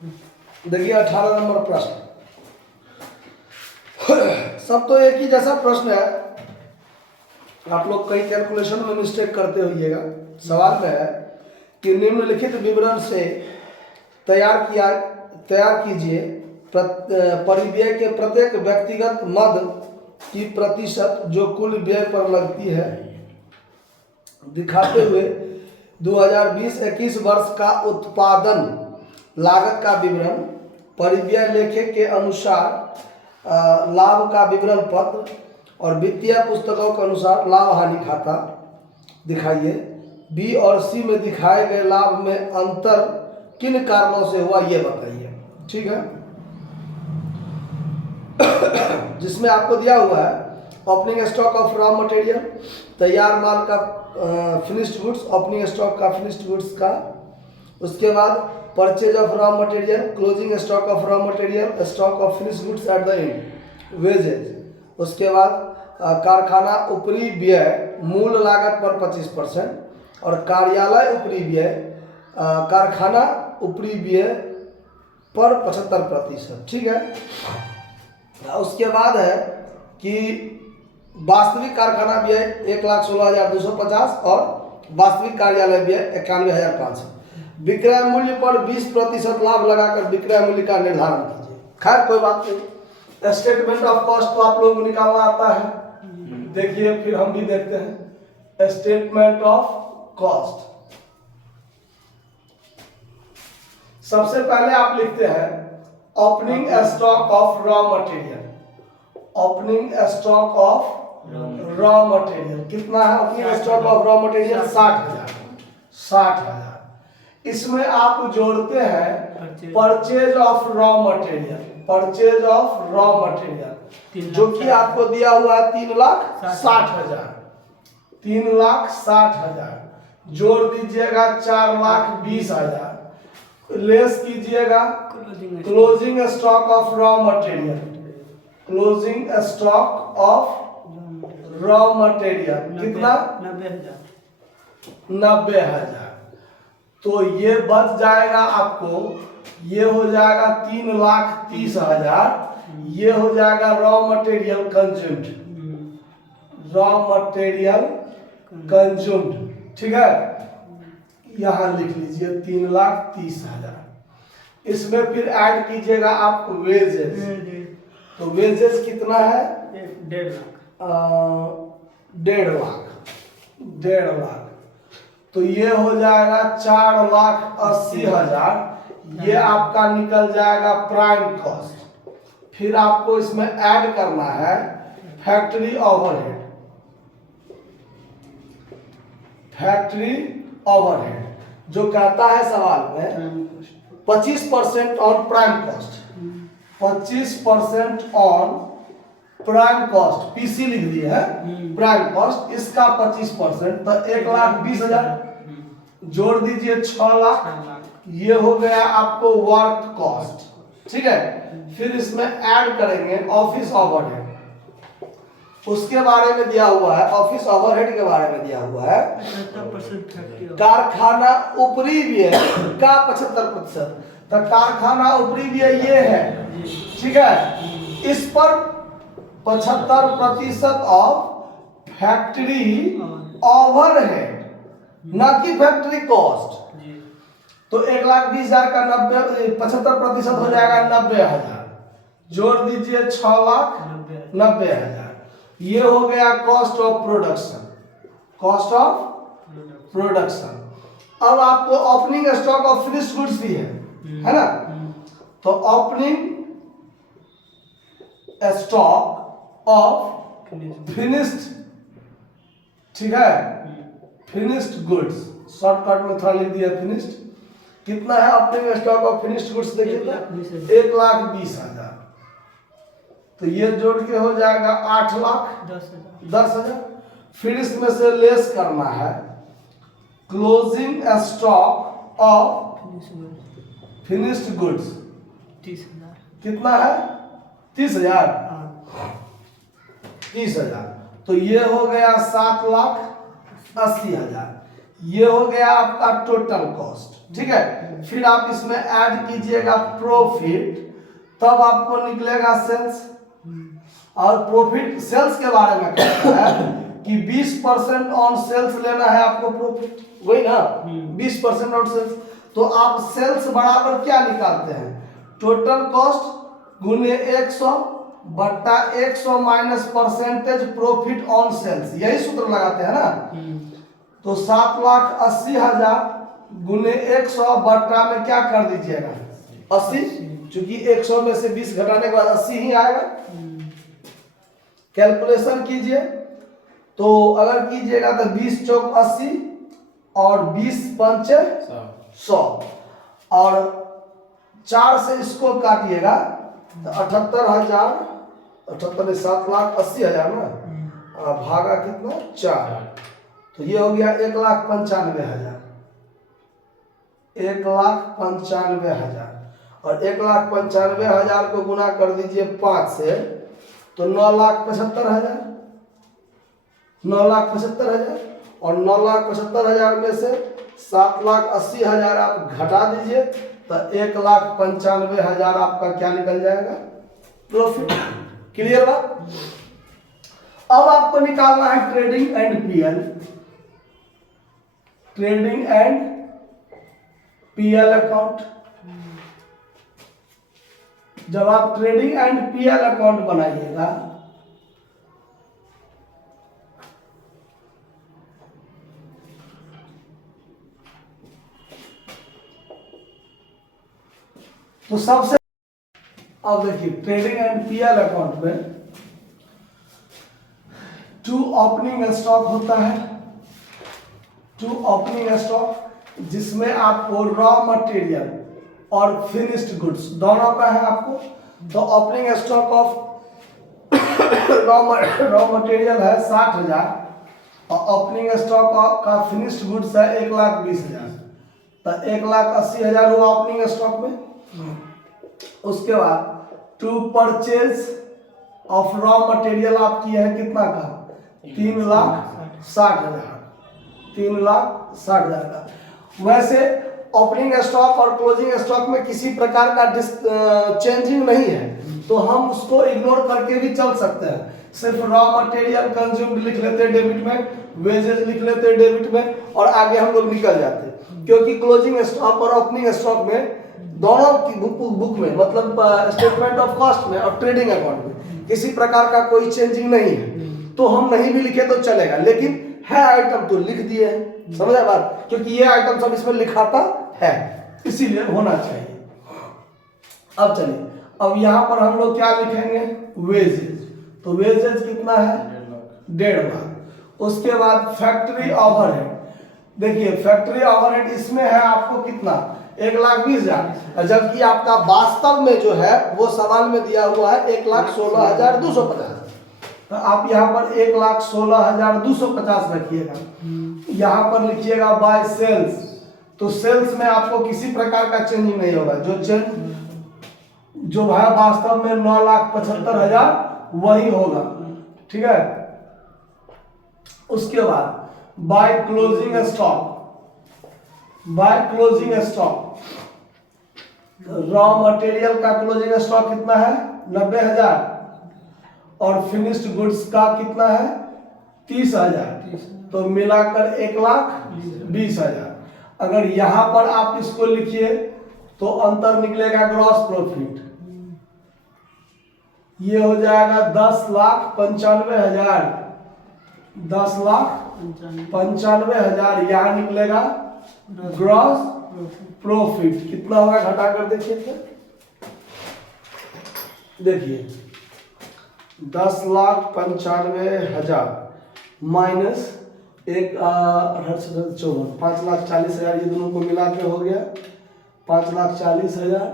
देखिए 18 नंबर प्रश्न। सब तो एक ही जैसा प्रश्न है, आप लोग कई कैलकुलेशन में मिस्टेक करते होइएगा। सवाल में है कि निम्नलिखित विवरण से तैयार कीजिए परिव्यय के प्रत्येक व्यक्तिगत मद की प्रतिशत जो कुल व्यय पर लगती है, दिखाते हुए 2020-21 वर्ष का उत्पादन लागत का विवरण, परिव्यय लेखे के अनुसार लाभ का विवरण पत्र और वित्तीय पुस्तकों के अनुसार लाभ हानि खाता दिखाइए। बी और सी में दिखाए गए लाभ में अंतर किन कारणों से हुआ ये बताइए। ठीक है, जिसमें आपको दिया हुआ है opening stock of raw material, तैयार माल का फिनिश्ड गुड्स, ओपनिंग स्टॉक का फिनिश्ड गुड्स का, उसके बाद purchase of raw material, closing stock of raw material, stock of finished goods at the end, wages, उसके बाद कारखाना ऊपरी व्यय मूल लागत पर 25% और कार्यालय ऊपरी व्यय कारखाना ऊपरी व्यय पर 75%। ठीक है, उसके बाद है कि वास्तविक कारखाना व्यय 1,16,250 और वास्तविक कार्यालय व्यय 91,500। विक्रय मूल्य पर 20% लाभ लगाकर विक्रय मूल्य का निर्धारण कीजिए। खैर कोई बात नहीं, स्टेटमेंट ऑफ कॉस्ट तो आप लोगों को निकालना आता है। देखिए फिर हम भी देखते हैं स्टेटमेंट ऑफ कॉस्ट। सबसे पहले आप लिखते हैं opening stock of raw material. Opening stock of raw material कितना है? Opening stock of raw material 60,000। इसमें आप जोड़ते हैं purchase of raw material, purchase of raw material जो कि आपको दिया हुआ है 3,60,000। 3,60,000 जोड़ दीजिएगा 4,20,000, लेस कीजिएगा closing stock of raw material, closing stock of raw material कितना? 90,000। तो ये बच जाएगा आपको, ये हो जाएगा 3,30,000। ये हो जाएगा raw material consumed, raw material consumed. ठीक है, यहां लिख लीजिए 3,30,000। इसमें फिर ऐड कीजिएगा आप वेजेस। तो वेजेस कितना है? 1.5 लाख। तो ये हो जाएगा 4,80,000। ये आपका निकल जाएगा प्राइम कॉस्ट। फिर आपको इसमें ऐड करना है फैक्ट्री ओवरहेड। फैक्ट्री ओवरहेड जो कहता है सवाल में 25% on prime cost, 25% on prime cost, PC लिख दिए है प्राइम कॉस्ट, इसका 25%। तो 1,20,000 जोड़ दीजिए 6 लाख। ये हो गया आपको वर्क कॉस्ट। ठीक है, फिर इसमें ऐड करेंगे ऑफिस ओवरहेड। उसके बारे में दिया हुआ है, ऑफिस ओवरहेड के बारे में दिया हुआ है कारखाना ऊपरी व्यय का 75%। तो कारखाना ऊपरी व्यय ये है। ठीक है, इस पर 75% ऑफ फैक्ट्री ओवरहेड, ना कि फैक्ट्री कॉस्ट। तो 1,20,000 का 75% हो जाएगा 90,000। जोड़ दीजिए 6,90,000। ये हो गया cost of production, cost of production. अब आपको opening stock of finished goods भी है ना? तो ओपनिंग स्टॉक ऑफ फिनिश्ड, ठीक है, फिनिश्ड गुड्स, शॉर्टकट में थोड़ा लिख दिया फिनिश्ड। कितना है opening stock of finished goods? देखिए 1,20,000। तो ये जोड़ के हो जाएगा 8,10,000। फिर इसमें से लेस करना है closing stock of finished goods. 30,000 कितना है? 30,000। 30,000। तो ये हो गया 7,80,000। ये हो गया आपका टोटल कॉस्ट। ठीक है। फिर आप इसमें ऐड कीजिएगा प्रॉफिट, तब आपको निकलेगा सेल्स। और प्रॉफिट सेल्स के बारे में कहता है कि 20% ऑन सेल्स लेना है आपको प्रॉफिट, वही ना, 20% ऑन सेल्स। तो आप सेल्स बराबर क्या निकालते हैं, टोटल कॉस्ट गुने 100 बट्टा 100 minus percentage profit on sales, यही सूत्र लगाते हैं ना। तो 7,80,000 गुने 100 बट्टा में क्या कर दीजिएगा 80, चूंकि 100 में से 20 घटाने के बाद 80 ही आएगा। कैलकुलेशन कीजिए, तो अगर कीजिएगा तो 20 चौक 80 और 20 पंचे 100 और 4 से इसको काटिएगा तो 78,000, 78 7,80,000 ना, भागा कितना 4, तो ये हो गया 1,95,000, 1,95,000। और 1,95,000 को गुना कर दीजिए 5 से, तो 9,75,000, 9,75,000। और 9,75,000 में से 7,80,000 आप घटा दीजिए तो 1,95,000 आपका क्या निकल जाएगा प्रॉफिट। क्लियर बात। अब आपको निकालना है trading and PL, trading and PL account. जब आप ट्रेडिंग एंड पीएल अकाउंट बनाइएगा तो सबसे, अब देखिए ट्रेडिंग एंड पीएल अकाउंट में 2 ओपनिंग स्टॉक होता है, 2 ओपनिंग स्टॉक जिसमें आपको रॉ मटेरियल और फिनिश्ड गुड्स दोनों का है आपको। तो opening stock of raw material है 60,000 और ओपनिंग स्टॉक का फिनिश्ड गुड्स है 1,20,000, तो 1,80,000 हुआ ओपनिंग स्टॉक में। उसके बाद to purchase of raw material आप किए हैं कितना का 3,60,000, 3,60,000 का। वैसे ओपनिंग स्टॉक और क्लोजिंग स्टॉक में किसी प्रकार का चेंजिंग नहीं है, तो हम उसको इग्नोर करके भी चल सकते हैं। सिर्फ रॉ मटेरियल कंज्यूम्ड लिख लेते हैं डेबिट में, वेजेज लिख लेते हैं डेबिट में और आगे हम लोग निकल जाते हैं। क्योंकि क्लोजिंग स्टॉक और ओपनिंग स्टॉक में दोनों की बुक में मतलब स्टेटमेंट ऑफ कॉस्ट में और ट्रेडिंग अकाउंट में किसी प्रकार का कोई चेंजिंग नहीं है, तो हम नहीं भी लिखे तो चलेगा, लेकिन है आइटम तो लिख दिए हैं। समझा बात, क्योंकि ये आइटम सब इसमें लिखाता है, इसीलिए होना चाहिए। अब चलिए, अब यहां पर हम लोग क्या लिखेंगे वेजेज, तो वेजेज कितना है 1.5 लाख। उसके बाद फैक्ट्री ओवरहेड, देखिए फैक्ट्री ओवरहेड इसमें है आपको कितना 1,20,000, जबकि आपका वास्तव में जो है वो सवाल में दिया हुआ है 1,16,250। तो आप यहाँ पर 1,16,250 रखिएगा। यहाँ पर लिखिएगा बाय सेल्स, तो सेल्स में आपको किसी प्रकार का चेंजिंग नहीं होगा, जो है वास्तव में 9,75,000 वही होगा, ठीक है। उसके बाद by closing stock, by closing stock raw material का क्लोजिंग स्टॉक कितना है 90,000 और फिनिश्ड गुड्स का कितना है 30,000, तो मिलाकर 1,20,000। अगर यहां पर आप इसको लिखिए तो अंतर निकलेगा ग्रॉस प्रॉफिट, ये हो जाएगा 10,95,000, 10,95,000 यहां निकलेगा ग्रॉस प्रॉफिट। कितना होगा घटा कर देखिए, तो देखिए 10,95,000 माइनस 1,18,54 5,40,000, ये दोनों को मिला के हो गया 5,40,000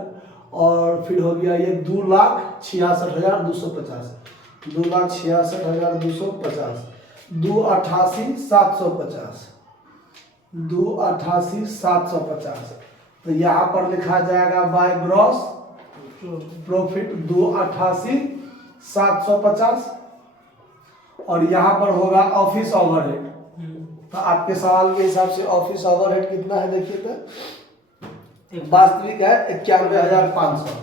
और फिर हो गया ये 2,66,250, 2,66,250, 2,88,750, 2,88,750। तो यहाँ पर लिखा जाएगा बाय ग्रॉस प्रॉफिट 2,88,750 और यहाँ पर होगा ऑफिस ओवरहेड। तो आपके सवाल के हिसाब से ऑफिस ओवरहेड कितना है देखिए, तो वास्तविक है 91,500,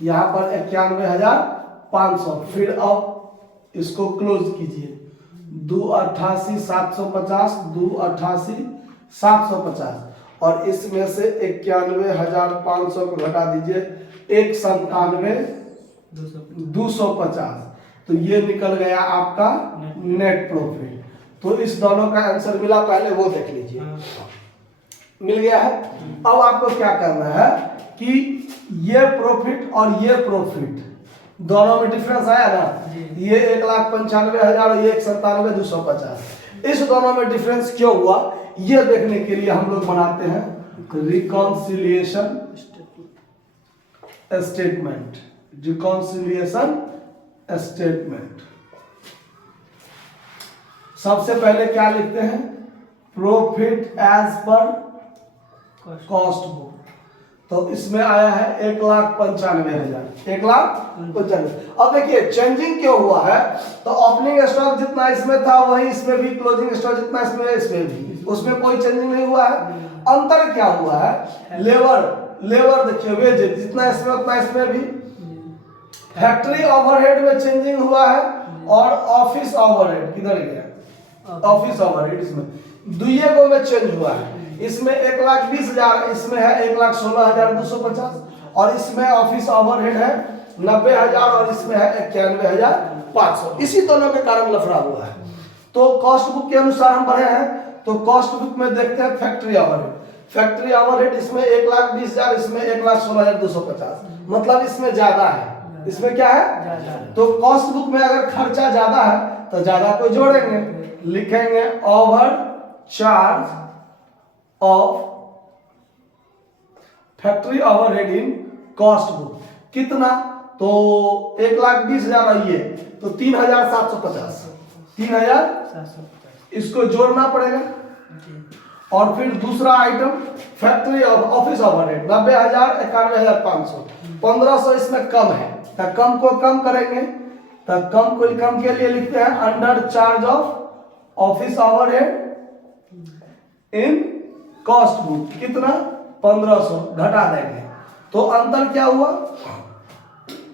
यहाँ पर 91,500। फिर अब इसको क्लोज कीजिए, 288,750, 288,750 और इसमें से 91,500 को घटा दीजिए, 197,250। तो ये निकल गया आपका नेट प्रॉफिट। तो इस दोनों का आंसर मिला, पहले वो देख लीजिए। मिल गया है। अब आपको क्या करना है कि ये प्रॉफिट और ये प्रॉफिट दोनों में डिफरेंस आया ना, ये 1,95,000 और ये 197,250। इस दोनों में डिफरेंस क्यों हुआ ये देखने के लिए हम लोग बनाते हैं रिकॉन्सिलिएशन स्टेटमेंट। रिकॉन्सिलिएशन स्टेटमेंट सबसे पहले क्या लिखते हैं, profit as per cost book. तो इसमें आया है 1,95,000, 1,95,000। अब देखिए चेंजिंग क्यों हुआ है, तो ओपनिंग स्टॉक जितना इसमें था वही इसमें भी, क्लोजिंग स्टॉक जितना इसमें भी, उसमें कोई चेंजिंग नहीं हुआ है। अंतर क्या हुआ है, लेबर देखिए वेज जितना इसमें उतना इसमें भी। फैक्ट्री ओवरहेड में चेंजिंग हुआ है और ऑफिस ओवरहेड किधर गया, ऑफिस ओवरहेड इसमें दुइये को में चेंज हुआ है। इसमें 1,20,000, इसमें है 1,16,250 और इसमें ऑफिस ओवरहेड है 90,000 और इसमें है 91,500। इसी दोनों के कारण लफड़ा हुआ है। तो कॉस्ट बुक के अनुसार हम बढ़े हैं, तो कॉस्ट बुक में देखते हैं फैक्ट्री ओवरहेड। फैक्ट्री ओवरहेड इसमें 1,20,000, इसमें 1,16,250, मतलब इसमें ज्यादा है। इसमें क्या है, तो कॉस्ट बुक में अगर खर्चा ज्यादा है तो ज्यादा को जोड़ेंगे, लिखेंगे over charge of factory overhead in cost book. कितना, तो 1,20,000 आइए तो 3,750, 3,750 इसको जोड़ना पड़ेगा। और फिर दूसरा आइटम फैक्ट्री ऑफिस ओवरहेड 90,000, 91,500, 1,500 इसमें कम है, तो कम को कम करेंगे, तो कम को कम के लिए लिखते हैं under charge of office overhead in cost book. कितना, 1,500 घटा देंगे। तो अंतर क्या हुआ,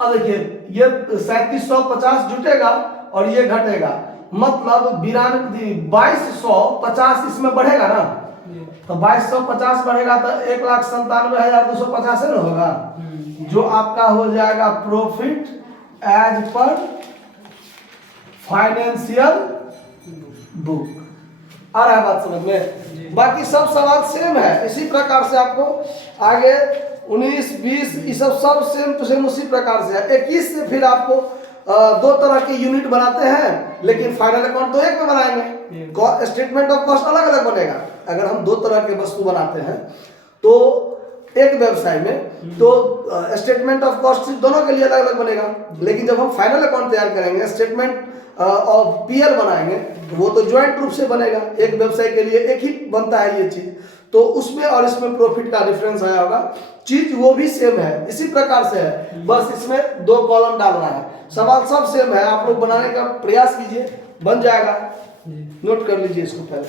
अब देखिए ये 3,750 जुटेगा और ये घटेगा, मतलब 2,250 इसमें बढ़ेगा ना, तो 2,250 बढ़ेगा तो 1,97,250 से ना होगा, जो आपका हो जाएगा profit as per financial book. आ रहा है बात समझ में। बाकी सब सवाल सेम है, इसी प्रकार से आपको आगे 19, 20 ये सब सेम टू सेम उसी प्रकार से है। 21 से फिर आपको दो तरह के यूनिट बनाते हैं, लेकिन फाइनल अकाउंट तो एक में बनाएंगे। स्टेटमेंट ऑफ कॉस्ट अलग अलग बनेगा। अगर हम दो तरह के वस्तु बनाते हैं तो एक व्यवसाय में, तो स्टेटमेंट ऑफ कॉस्ट दोनों के लिए अलग अलग बनेगा। लेकिन जब हम फाइनल अकाउंट तैयार करेंगे, स्टेटमेंट ऑफ पीएल बनाएंगे, तो वो तो ज्वाइंट रूप से बनेगा। एक व्यवसाय के लिए एक ही बनता है ये चीज, तो उसमें और इसमें प्रॉफिट का डिफरेंस आया होगा। चीज वो भी सेम है, इसी प्रकार से है, बस इसमें 2 कॉलम डालना है। सवाल सब सेम है, आप लोग बनाने का प्रयास कीजिए, बन जाएगा। नोट कर लीजिए इसको पहले।